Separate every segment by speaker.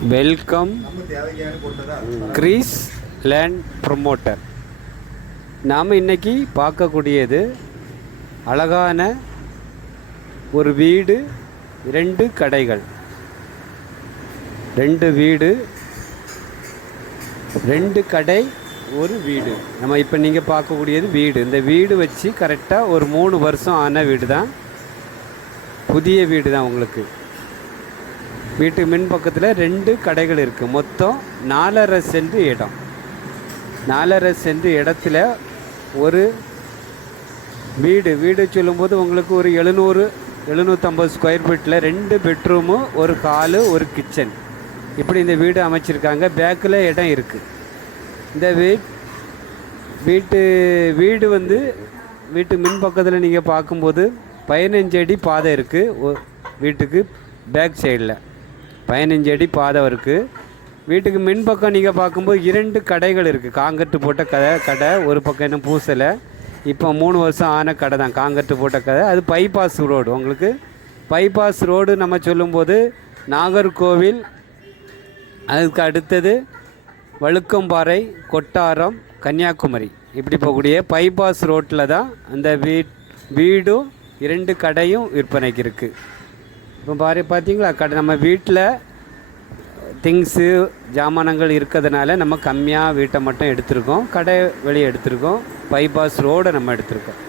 Speaker 1: Welcome Greece land promoter நாம் இன்றைக்கி பார்க்கக்கூடியது அழகான ஒரு வீடு ரெண்டு கடைகள். ரெண்டு வீடு ரெண்டு கடை ஒரு வீடு. நம்ம இப்போ நீங்கள் பார்க்கக்கூடியது வீடு. இந்த வீடு வச்சு கரெக்டாக ஒரு மூணு வருஷம் ஆன வீடு தான் புதிய வீடு தான் உங்களுக்கு. வீட்டு மின் பக்கத்தில் ரெண்டு கடைகள் இருக்குது மொத்தம் நாலரை சென்ட் இடம். நாலரை சென்ட் இடத்துல ஒரு வீடு. வீடு சொல்லும்போது உங்களுக்கு ஒரு எழுநூறு எழுநூற்றம்பது ஸ்கொயர் ஃபீட்டில் ரெண்டு பெட்ரூமு ஒரு ஹாலு ஒரு கிச்சன் இப்படி இந்த வீடு அமைச்சிருக்காங்க. பேக்கில் இடம் இருக்குது இந்த வீ வீட்டு வீடு வந்து வீட்டு மின் பக்கத்தில் நீங்கள் பார்க்கும்போது பதினஞ்சு அடி பாதை இருக்குது வீட்டுக்கு பேக் சைடில் பதினஞ்சு அடி பாதை இருக்குது வீட்டுக்கு மின் பக்கம் நீங்கள் பார்க்கும்போது இரண்டு கடைகள் இருக்குது காங்கட்டு போட்ட கடை கடை ஒரு பக்கம் இன்னும் பூசலை. இப்போ மூணு வருஷம் ஆன கடை தான் காங்கட்டு போட்ட கடை அது பைபாஸ் ரோடு உங்களுக்கு பைபாஸ் ரோடு நம்ம சொல்லும்போது நாகர்கோவில் அதுக்கு அடுத்தது வழுக்கம்பாறை கொட்டாரம் கன்னியாகுமரி. இப்படி போகக்கூடிய பைபாஸ் ரோட்டில் தான் அந்த வீட் வீடும் இரண்டு கடையும் விற்பனைக்கு இருக்குது இப்போ பாரு பார்த்தீங்களா? கடை நம்ம வீட்டில் திங்ஸு ஜாமானங்கள் இருக்கிறதுனால நம்ம கம்மியாக வீட்டை மட்டும் எடுத்திருக்கோம். கடை வெளியே எடுத்திருக்கோம். பைபாஸ் ரோடை நம்ம எடுத்திருக்கோம்.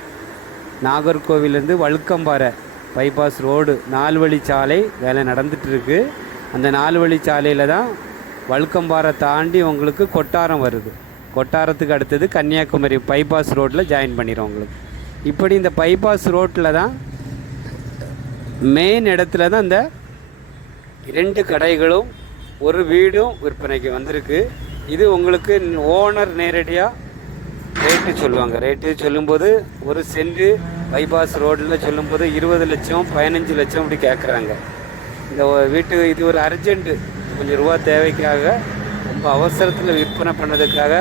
Speaker 1: நாகர்கோவிலேருந்து வழுக்கம்பாறை பைபாஸ் ரோடு நாலு வழி சாலை வேலை நடந்துகிட்ருக்கு அந்த நாலு வழி சாலையில் தான் வழுக்கம்பாறை தாண்டி உங்களுக்கு கொட்டாரம் வருது. கொட்டாரத்துக்கு அடுத்தது கன்னியாகுமரி பைபாஸ் ரோட்டில் ஜாயின் பண்ணிடும் உங்களுக்கு. இப்படி இந்த பைபாஸ் ரோட்டில் தான் மெயின் இடத்துல தான் இந்த இரண்டு கடைகளும் ஒரு வீடும் விற்பனைக்கு வந்திருக்கு. இது உங்களுக்கு ஓனர் நேரடியாக ரேட்டு சொல்லுவாங்க. ரேட்டு சொல்லும்போது ஒரு சென்ட் பைபாஸ் ரோட்டில் சொல்லும்போது இருபது லட்சம் பதினஞ்சு லட்சம் இப்படி கேட்குறாங்க இந்த வீட்டு இது ஒரு அர்ஜென்ட்டு கொஞ்சம் ரூபா தேவைக்காக ரொம்ப அவசரத்தில் விற்பனை பண்ணதுக்காக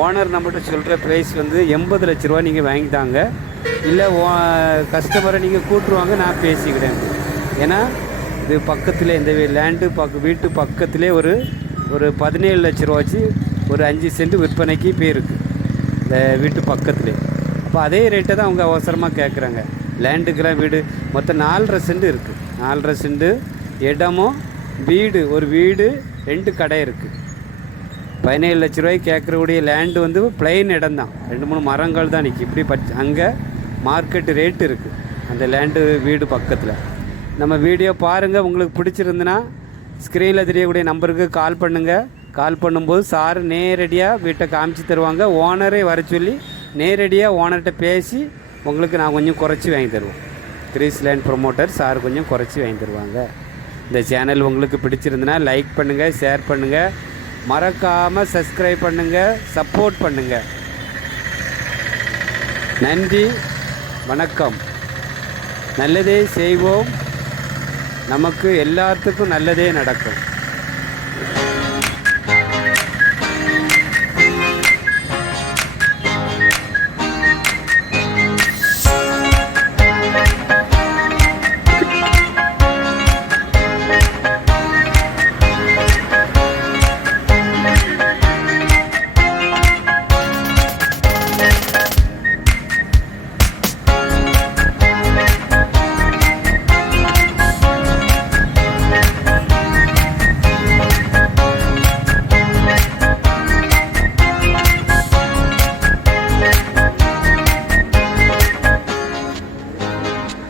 Speaker 1: ஓனர் நம்மகிட்ட சொல்கிற ப்ரைஸ் வந்து எண்பது லட்ச ரூபா நீங்கள் வாங்கிட்டாங்க இல்லை ஓ கஸ்டமரை நீங்கள் கூட்டுருவாங்க நான் பேசிக்கிறேன். ஏன்னா இது பக்கத்தில் இந்த லேண்டு பக்க வீட்டு பக்கத்திலே ஒரு ஒரு பதினேழு லட்ச ரூபா வச்சு ஒரு அஞ்சு சென்ட் விற்பனைக்கு போயிருக்கு. இந்த வீட்டு பக்கத்துலேயே அப்போ அதே ரேட்டை தான் அவங்க அவசரமாக கேட்குறாங்க லேண்டுக்கெல்லாம் வீடு மொத்தம் நாலரை சென்ட் இருக்குது நாலரை சென்ட் இடமும் வீடு ஒரு வீடு ரெண்டு கடை இருக்குது பதினேழு லட்ச ரூபாய்க்கு கேட்குறக்கூடிய லேண்டு வந்து பிளெயின் இடம் தான். ரெண்டு மூணு மரங்கள் தான் நிற்கி இப்படி பச் அங்கே மார்க்கெட்டு ரேட்டு இருக்குது அந்த லேண்டு வீடு பக்கத்தில். நம்ம வீடியோ பாருங்கள் உங்களுக்கு பிடிச்சிருந்துன்னா ஸ்க்ரீனில் தெரியக்கூடிய நம்பருக்கு கால் பண்ணுங்கள் கால் பண்ணும்போது சார் நேரடியாக வீட்டை காமிச்சு தருவாங்க. ஓனரே வர சொல்லி நேரடியாக ஓனர்கிட்ட பேசி உங்களுக்கு நான் கொஞ்சம் குறைச்சி வாங்கி தருவோம். கிரீஸ் லேண்ட் ப்ரொமோட்டர் சார் கொஞ்சம் குறைச்சி வாங்கி தருவாங்க. இந்த சேனல் உங்களுக்கு பிடிச்சிருந்துன்னா லைக் பண்ணுங்கள் ஷேர் பண்ணுங்கள் மறக்காமல் சப்ஸ்கிரைப் பண்ணுங்கள் சப்போர்ட் பண்ணுங்கள் நன்றி வணக்கம். நல்லதே செய்வோம். நமக்கு எல்லாத்துக்கும் நல்லதே நடக்கும்.